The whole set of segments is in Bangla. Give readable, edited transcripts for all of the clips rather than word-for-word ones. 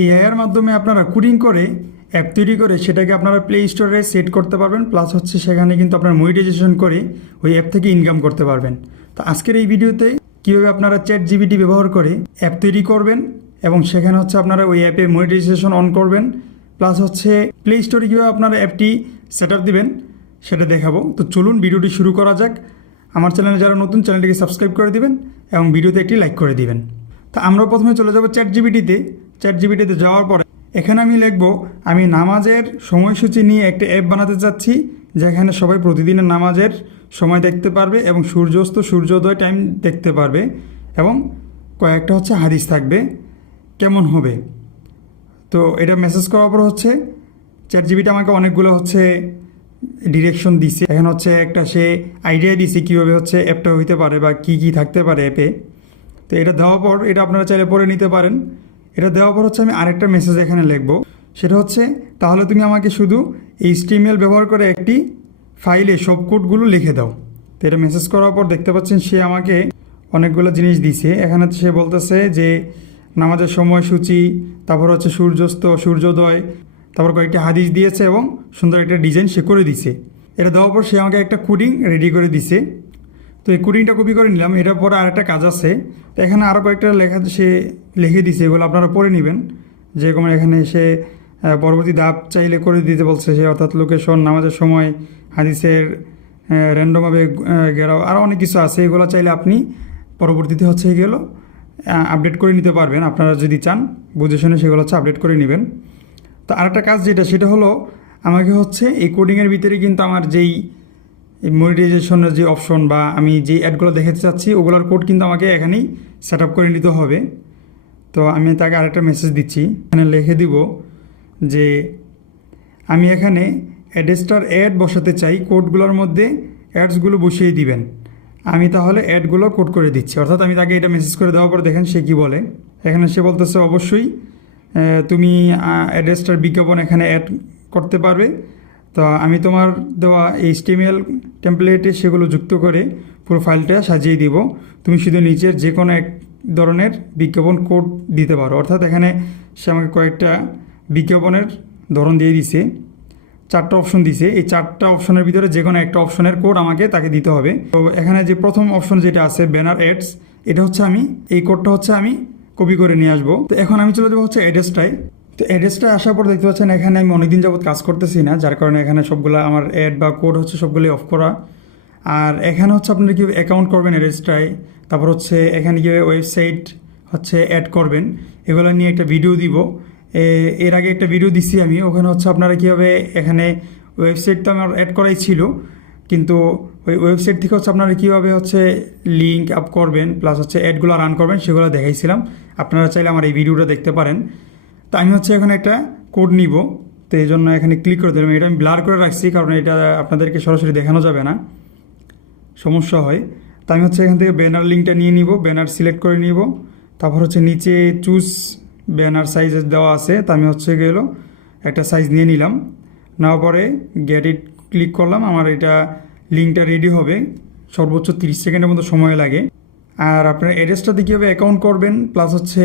এই এআইয়ের মাধ্যমে আপনারা কোডিং করে অ্যাপ তৈরি করে সেটাকে আপনারা প্লে স্টোরে সেট করতে পারবেন, প্লাস হচ্ছে সেখানে কিন্তু আপনারা মনিটাইজেশন করে ওই অ্যাপ থেকে ইনকাম করতে পারবেন। তো আজকের এই ভিডিওতে কীভাবে আপনারা ChatGPT ব্যবহার করে অ্যাপ তৈরি করবেন এবং সেখানে হচ্ছে আপনারা ওই অ্যাপে মনিটাইজেশন অন করবেন, প্লাস হচ্ছে প্লে স্টোরে কীভাবে আপনারা অ্যাপটি সেট আপ দেবেন সেটা দেখাবো। তো চলুন ভিডিওটি শুরু করা যাক। আমার চ্যানেলে যারা নতুন, চ্যানেলটিকে সাবস্ক্রাইব করে দিবেন এবং ভিডিওতে একটি লাইক করে দিবেন। তো আমরা প্রথমে চলে যাব চ্যাটজিপিটিতে যাওয়ার পরে এখানে আমি লিখব আমি নামাজের সময়সূচি নিয়ে একটা অ্যাপ বানাতে চাচ্ছি, যেখানে সবাই প্রতিদিনের নামাজের সময় দেখতে পারবে এবং সূর্যাস্ত সূর্যোদয় টাইম দেখতে পারবে এবং কয়েকটা হচ্ছে হাদিস থাকবে, কেমন হবে। তো এটা মেসেজ করার পর হচ্ছে চ্যাটজিপিটি আমাকে অনেকগুলো হচ্ছে ডিরেকশন দিছে। এখানে হচ্ছে একটা সে আইডিয়া দিছে কীভাবে হচ্ছে অ্যাপটা হইতে পারে বা কী কী থাকতে পারে অ্যাপে। তো এটা দেওয়ার পর এটা আপনারা চাইলে পড়ে নিতে পারেন। এটা দেওয়ার পর হচ্ছে আমি আরেকটা মেসেজ এখানে লিখব, সেটা হচ্ছে তাহলে তুমি আমাকে শুধু HTML ব্যবহার করে একটি ফাইলে সব কোডগুলো লিখে দাও। তো এটা মেসেজ করার পর দেখতে পাচ্ছেন সে আমাকে অনেকগুলো জিনিস দিছে। এখানে সে বলতেছে যে নামাজের সময়সূচি, তারপর হচ্ছে সূর্যাস্ত সূর্যোদয়, তারপর কয়েকটি হাদিস দিয়েছে এবং সুন্দর একটা ডিজাইন সে করে দিছে। এটা দেওয়ার পর সে আমাকে একটা কোডিং রেডি করে দিছে। তো এই কোডিংটা কপি করে নিলাম। এটার পরে আরেকটা কাজ আছে, তো এখানে আরও কয়েকটা লেখা সে লিখে দিছে, এগুলো আপনারা পড়ে নেবেন। যেরকম এখানে সে পরবর্তী ধাপ চাইলে করে দিতে বলছে সে, অর্থাৎ লোকেশন, নামাজের সময়, হাদিসের র্যান্ডমভাবে ঘেরাও, আরও অনেক কিছু আছে। এগুলো চাইলে আপনি পরবর্তীতে হচ্ছে এগুলো আপডেট করে নিতে পারবেন। আপনারা যদি চান বুঝে শুনে সেগুলো হচ্ছে আপডেট করে নেবেন। তো আরেকটা কাজ সেটা হলো আমাকে হচ্ছে এই কোডিংয়ের ভিতরে কিন্তু আমার যেই মনিটাইজেশনের যে অপশন বা আমি যে অ্যাডগুলো দেখাতে চাচ্ছি ওগুলোর কোড কিন্তু আমাকে এখানেই সেট আপ করে নিতে হবে। তো আমি তাকে আরেকটা মেসেজ দিচ্ছি, এখানে লিখে দিব যে আমি এখানে অ্যাডেস্টার অ্যাড বসাতে চাই, কোডগুলোর মধ্যে অ্যাডসগুলো বসিয়ে দিবেন। আমি তাহলে অ্যাডগুলো কোড করে দিচ্ছি। অর্থাৎ আমি তাকে এটা মেসেজ করে দেওয়ার পর দেখেন সে কী বলে। এখানে সে বলতেছে অবশ্যই তুমি অ্যাডেস্টার বিজ্ঞাপন এখানে অ্যাড করতে পারবে। তো আমি তোমার দেওয়া HTML টেমপ্লেটে সেগুলো যুক্ত করে পুরো ফাইলটা সাজিয়ে দিব। তুমি শুধু নিচের যে কোনো এক ধরনের বিজ্ঞাপন কোড দিতে পারো। অর্থাৎ এখানে সে আমাকে কয়েকটা বিজ্ঞাপনের ধরন দিয়ে দিছে, 4টা অপশন দিছে। এই 4টা অপশনের ভিতরে যে কোনো একটা অপশনের কোড আমাকে তাকে দিতে হবে। তো এখানে যে প্রথম অপশন যেটা আছে ব্যানার অ্যাডস, এটা হচ্ছে আমি এই কোডটা হচ্ছে আমি কপি করে নিয়ে আসবো। তো এখন আমি চলে যাবো হচ্ছে অ্যাড্রেসটায়। তো অ্যাড্রেসটা আসার পর দেখতে পাচ্ছেন এখানে আমি অনেকদিন যাবত কাজ করতেছি না, যার কারণে এখানে সবগুলো আমার অ্যাড বা কোড হচ্ছে সবগুলোই অফ করা। আর এখানে হচ্ছে আপনারা কীভাবে অ্যাকাউন্ট করবেন অ্যাড্রেসটায়, তারপর হচ্ছে এখানে কীভাবে ওয়েবসাইট হচ্ছে অ্যাড করবেন, এগুলো নিয়ে একটা ভিডিও দিব। এর আগে একটা ভিডিও দিছি আমি, ওখানে হচ্ছে আপনারা কীভাবে এখানে ওয়েবসাইট তো আমার অ্যাড করাই ছিল, কিন্তু ওই ওয়েবসাইট থেকে হচ্ছে আপনারা কীভাবে হচ্ছে লিঙ্ক আপ করবেন প্লাস হচ্ছে অ্যাডগুলো রান করবেন সেগুলো দেখাইছিলাম। আপনারা চাইলে আমার এই ভিডিওটা দেখতে পারেন। তো আমি হচ্ছে এখানে একটা কোড নিব, তো এই জন্য এখানে ক্লিক করে দিলাম। এটা আমি ব্লার করে রাখছি কারণ এটা আপনাদেরকে সরাসরি দেখানো যাবে না, সমস্যা হয়। তো আমি হচ্ছে এখান থেকে ব্যানার লিঙ্কটা নিয়ে নিব, ব্যানার সিলেক্ট করে নিব। তারপর হচ্ছে নিচে চুজ ব্যানার সাইজের দেওয়া আছে, তো আমি হচ্ছে গেলো একটা সাইজ নিয়ে নিলাম। নেওয়ার পরে গেট ইট ক্লিক করলাম। আমার এটা লিঙ্কটা রেডি হবে, সর্বোচ্চ 30 সেকেন্ডের মতো সময় লাগে। আর আপনার অ্যাড্রেসটাতে কীভাবে অ্যাকাউন্ট করবেন প্লাস হচ্ছে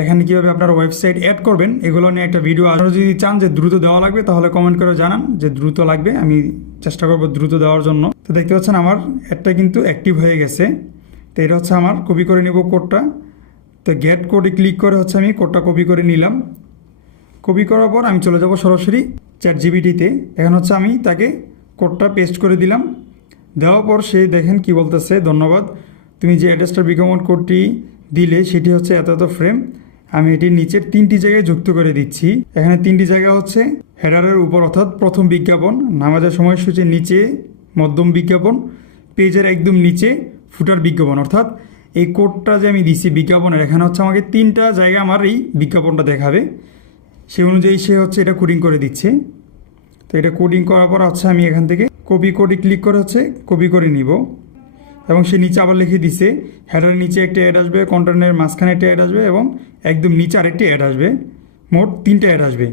এখানে কীভাবে আপনার ওয়েবসাইট অ্যাড করবেন এগুলো নিয়ে একটা ভিডিও। আপনারা যদি চান যে দ্রুত দেওয়া লাগবে তাহলে কমেন্ট করে জানান যে দ্রুত লাগবে, আমি চেষ্টা করব দ্রুত দেওয়ার জন্য। তো দেখতে পাচ্ছেন আমার অ্যাডটা কিন্তু অ্যাক্টিভ হয়ে গেছে। তো এটা হচ্ছে আমার কপি করে নেব কোডটা। তো গেট কোডে ক্লিক করে হচ্ছে আমি কোডটা কপি করে নিলাম। কপি করার পর আমি চলে যাব সরাসরি ChatGPTতে। এখন হচ্ছে আমি তাকে কোডটা পেস্ট করে দিলাম। দেওয়ার পর সে দেখেন কি বলতেছে, ধন্যবাদ, তুমি যে অ্যাড্রেসটার বিজ্ঞাপন কোডটি দিলে সেটি হচ্ছে এত এত ফ্রেম। আমি এটির নিচের 3টি জায়গায় যুক্ত করে দিচ্ছি। এখানে 3টি জায়গা হচ্ছে হেডারের উপর অর্থাৎ প্রথম বিজ্ঞাপন, নামাজের সময়সূচির নিচে মধ্যম বিজ্ঞাপন, পেজের একদম নিচে ফুটার বিজ্ঞাপন। অর্থাৎ এই কোডটা যে আমি দিচ্ছি বিজ্ঞাপনের, এখানে হচ্ছে আমাকে 3টা জায়গায় আমার এই বিজ্ঞাপনটা দেখাবে। সেই অনুযায়ী সে হচ্ছে এটা কোডিং করে দিচ্ছে। তো এটা কোডিং করার পর হচ্ছে আমি এখান থেকে কপি কোডে ক্লিক করে হচ্ছে কপি করে নিব এবং সে নিচে আবার লিখে দিছে হেডারের নিচে একটা অ্যাড আসবে, কন্টেন্টের মাঝখানে একটা অ্যাড আসবে এবং একদম নিচে আরেকটি অ্যাড আসবে, মোট 3টা অ্যাড আসবে।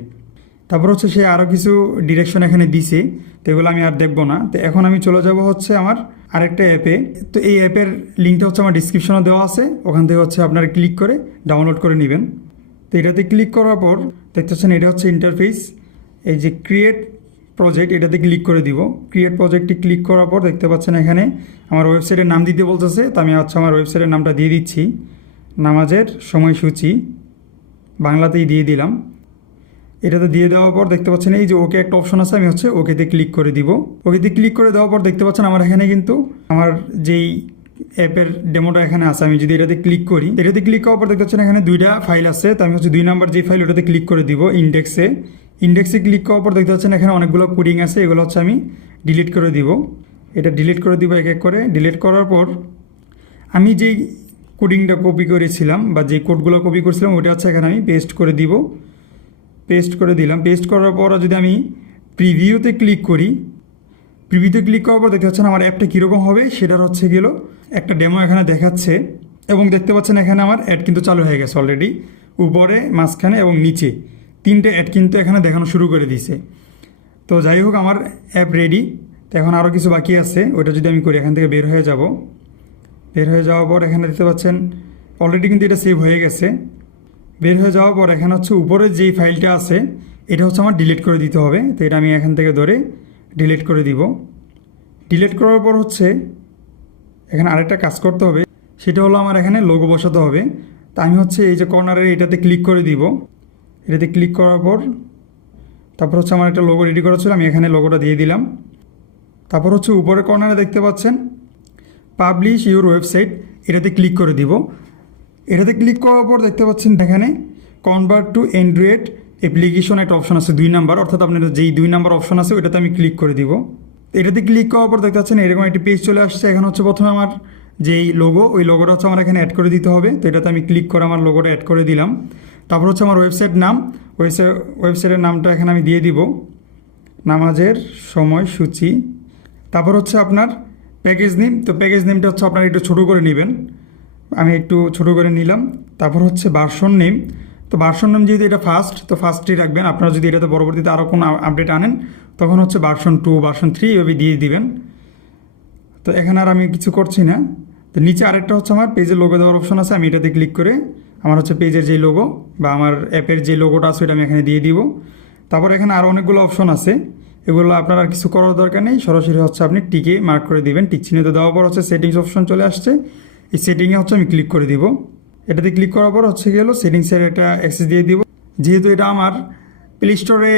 তারপর হচ্ছে সে আরও কিছু ডিরেকশন এখানে দিছে, তো এগুলো আমি আর দেখবো না। তো এখন আমি চলে যাব হচ্ছে আমার আরেকটা অ্যাপে। তো এই অ্যাপের লিঙ্কটা হচ্ছে আমার ডিসক্রিপশনে দেওয়া আছে, ওখান থেকে হচ্ছে আপনারা ক্লিক করে ডাউনলোড করে নেবেন। তো এটাতে ক্লিক করার পর দেখতে পাচ্ছেন এটা হচ্ছে ইন্টারফেস। এই যে ক্রিয়েট প্রজেক্ট এটাতে ক্লিক করে দিব। ক্রিয়েট প্রজেক্টটি ক্লিক করার পর দেখতে পাচ্ছেন এখানে আমার ওয়েবসাইটের নাম দিতে বলতেছে। তো আমি হচ্ছে আমার ওয়েবসাইটের নামটা দিয়ে দিচ্ছি, নামাজের সময়সূচি, বাংলাতেই দিয়ে দিলাম। এটাতে দিয়ে দেওয়ার পর দেখতে পাচ্ছেন এই যে ওকে একটা অপশন আছে, আমি হচ্ছে ওকেতে ক্লিক করে দিব। ওকেতে ক্লিক করে দেওয়ার পর দেখতে পাচ্ছেন আমার এখানে কিন্তু আমার যেই অ্যাপের ডেমোটা এখানে আছে, আমি যদি এটাতে ক্লিক করি, এটাতে ক্লিক করার পর দেখতে পাচ্ছেন এখানে 2টা ফাইল আছে। তো আমি হচ্ছে 2 নাম্বার যে ফাইল ওটাতে ক্লিক করে দিব। ইন্ডেক্সে ক্লিক করার পর দেখতে পাচ্ছেন এখানে অনেকগুলো কোডিং আছে, এগুলো হচ্ছে আমি ডিলিট করে দিব। এটা ডিলিট করে দিব এক এক করে। ডিলিট করার পর আমি যেই কোডিংটা কপি করেছিলাম বা যে কোডগুলো কপি করেছিলাম ওটা হচ্ছে এখানে আমি পেস্ট করে দিব। পেস্ট করে দিলাম। পেস্ট করার পর যদি আমি প্রিভিউতে ক্লিক করি, প্রিভিউতে ক্লিক করার পর দেখতে পাচ্ছেন আমার অ্যাপটা কীরকম হবে সেটার হচ্ছে গেলো একটা ডেমো এখানে দেখাচ্ছে। এবং দেখতে পাচ্ছেন এখানে আমার অ্যাড কিন্তু চালু হয়ে গেছে অলরেডি। উপরে, মাঝখানে এবং নিচে 3টে অ্যাড কিন্তু এখানে দেখানো শুরু করে দিয়েছে। তো যাই হোক আমার অ্যাপ রেডি। তো এখন আরও কিছু বাকি আছে, ওইটা যদি আমি করি, এখান থেকে বের হয়ে যাব। বের হয়ে যাওয়ার পর এখানে দেখতে পাচ্ছেন অলরেডি কিন্তু এটা সেভ হয়ে গেছে। বের হয়ে যাওয়ার পর এখানে হচ্ছে উপরে যেই ফাইলটা আছে এটা হচ্ছে আমার ডিলিট করে দিতে হবে। তো এটা আমি এখান থেকে ধরে ডিলিট করে দিব। ডিলিট করার পর হচ্ছে এখানে আরেকটা কাজ করতে হবে, সেটা হলো আমার এখানে লোগো বসাতে হবে। তা আমি হচ্ছে এই যে কর্নারের এটাতে ক্লিক করে দিব। এটাতে ক্লিক করার পর তারপর হচ্ছে আমার একটা লোগো রেডি করা ছিল, আমি এখানে লোগোটা দিয়ে দিলাম। তারপর হচ্ছে উপরে কর্নারে দেখতে পাচ্ছেন পাবলিশ ইউর ওয়েবসাইট, এটাতে ক্লিক করে দিব। এটাতে ক্লিক করার পর দেখতে পাচ্ছেন এখানে কনভার্ট টু অ্যান্ড্রয়েড অ্যাপ্লিকেশন একটা অপশন আছে 2 নাম্বার, অর্থাৎ আপনার যেই 2 নাম্বার অপশন আছে ওইটাতে আমি ক্লিক করে দিব। এটাতে ক্লিক করার পর দেখতে পাচ্ছেন এরকম একটি পেজ চলে আসছে। এখানে হচ্ছে প্রথমে আমার যেই লোগো, ওই লোগোটা হচ্ছে আমার এখানে অ্যাড করে দিতে হবে। তো এটাতে আমি ক্লিক করে আমার লোগোটা অ্যাড করে দিলাম। তারপর হচ্ছে আমার ওয়েবসাইট নাম, ওয়েবসাইটের নামটা এখানে আমি দিয়ে দিব, নামাজের সময়সূচি। তারপর হচ্ছে আপনার প্যাকেজ নেম। তো প্যাকেজ নেমটা হচ্ছে আপনারা একটু ছোটো করে নেবেন, আমি একটু ছোটো করে নিলাম। তারপর হচ্ছে ভার্সন নেম। তো ভার্সন নেম যেহেতু এটা ফার্স্ট, তো ফার্স্টই রাখবেন। আপনারা যদি এটাতে পরবর্তীতে আরও কোনো আপডেট আনেন তখন হচ্ছে ভার্সন 2, ভার্সন 3 এভাবে দিয়ে দিবেন। তো এখানে আর আমি কিছু করছি না। তো নিচে আরেকটা হচ্ছে আমার পেজের লোগো দেওয়ার অপশন আছে, আমি এটাতে ক্লিক করে আমার হচ্ছে পেজের যে লোগো বা আমার অ্যাপের যে লোগোটা আছে ওটা আমি এখানে দিয়ে দিব। তারপর এখানে আরও অনেকগুলো অপশন আছে, এগুলো আপনার আর কিছু করার দরকার নেই, সরাসরি হচ্ছে আপনি টিকে মার্ক করে দিবেন। টিক চিহ্নিত দেওয়ার পর হচ্ছে সেটিংস অপশন চলে আসছে, এই সেটিংয়ে হচ্ছে আমি ক্লিক করে দিব। এটাতে ক্লিক করার পর হচ্ছে গেলো সেটিংসের একটা অ্যাক্সেস দিয়ে দিব। যেহেতু এটা আমার প্লে স্টোরে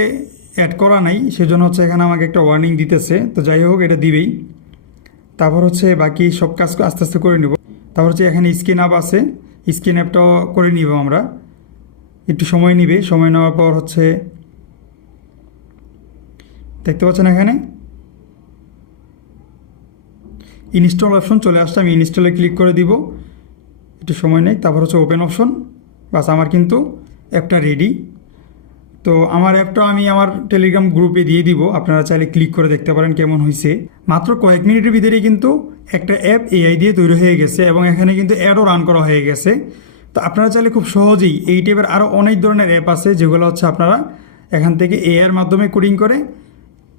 অ্যাড করা নাই সেজন্য হচ্ছে এখানে আমাকে একটা ওয়ার্নিং দিতেছে। তো যাই হোক এটা দিবেই। তারপর হচ্ছে বাকি সব কাজ আস্তে আস্তে করে নিব। তারপর হচ্ছে এখানে স্ক্রিন অ্যাপ আছে, স্ক্রিন অ্যাপটাও করে নিব আমরা, একটু সময় নিবে। সময় নেওয়ার পর হচ্ছে দেখতে পাচ্ছেন এখানে ইনস্টল অপশন চলে আসছে, আমি ইনস্টলে ক্লিক করে দিব, একটু সময় নেই। তারপর হচ্ছে ওপেন অপশন, বাস আমার কিন্তু অ্যাপটা রেডি। তো আমার অ্যাপটা আমি আমার টেলিগ্রাম গ্রুপে দিয়ে দিব, আপনারা চাইলে ক্লিক করে দেখতে পারেন কেমন হয়েছে। মাত্র কয়েক মিনিটের ভিতরেই কিন্তু একটা অ্যাপ এআই দিয়ে তৈরি হয়ে গেছে এবং এখানে কিন্তু অ্যাডও রান করা হয়ে গেছে। তো আপনারা চাইলে খুব সহজেই এই টাইপের আরও অনেক ধরনের অ্যাপ আছে যেগুলো হচ্ছে আপনারা এখান থেকে এআইয়ের মাধ্যমে কোডিং করে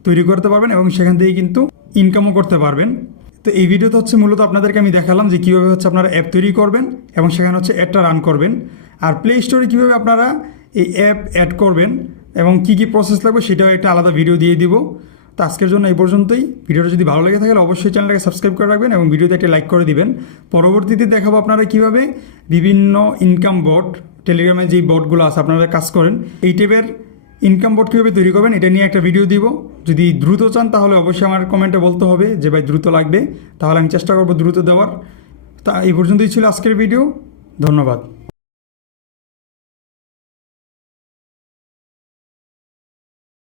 তৈরি করতে পারবেন এবং সেখান থেকে কিন্তু ইনকামও করতে পারবেন। তো এই ভিডিওতে হচ্ছে মূলত আপনাদেরকে আমি দেখালাম যে কীভাবে হচ্ছে আপনারা অ্যাপ তৈরি করবেন এবং সেখানে হচ্ছে অ্যাডটা রান করবেন, আর প্লে স্টোরে কীভাবে আপনারা এই অ্যাপ অ্যাড করবেন এবং কী কী প্রসেস লাগবে সেটাও একটা আলাদা ভিডিও দিয়ে দিব। তো আজকের জন্য এই পর্যন্তই। ভিডিওটা যদি ভালো লেগে থাকে অবশ্যই চ্যানেলটাকে সাবস্ক্রাইব করে রাখবেন এবং ভিডিওতে একটা লাইক করে দিবেন। পরবর্তীতে দেখাবো আপনারা কীভাবে বিভিন্ন ইনকাম বট, টেলিগ্রামে যেই বটগুলো আছে আপনারা কাজ করেন, এই টাইপের ইনকাম বোর্ড কীভাবে তৈরি করবেন এটা নিয়ে একটা ভিডিও দিব। যদি দ্রুত চান তাহলে অবশ্যই আমার কমেন্টে বলতে হবে যে ভাই দ্রুত লাগবে, তাহলে আমি চেষ্টা করব দ্রুত দেওয়ার। তা এই পর্যন্তই ছিল আজকের ভিডিও, ধন্যবাদ।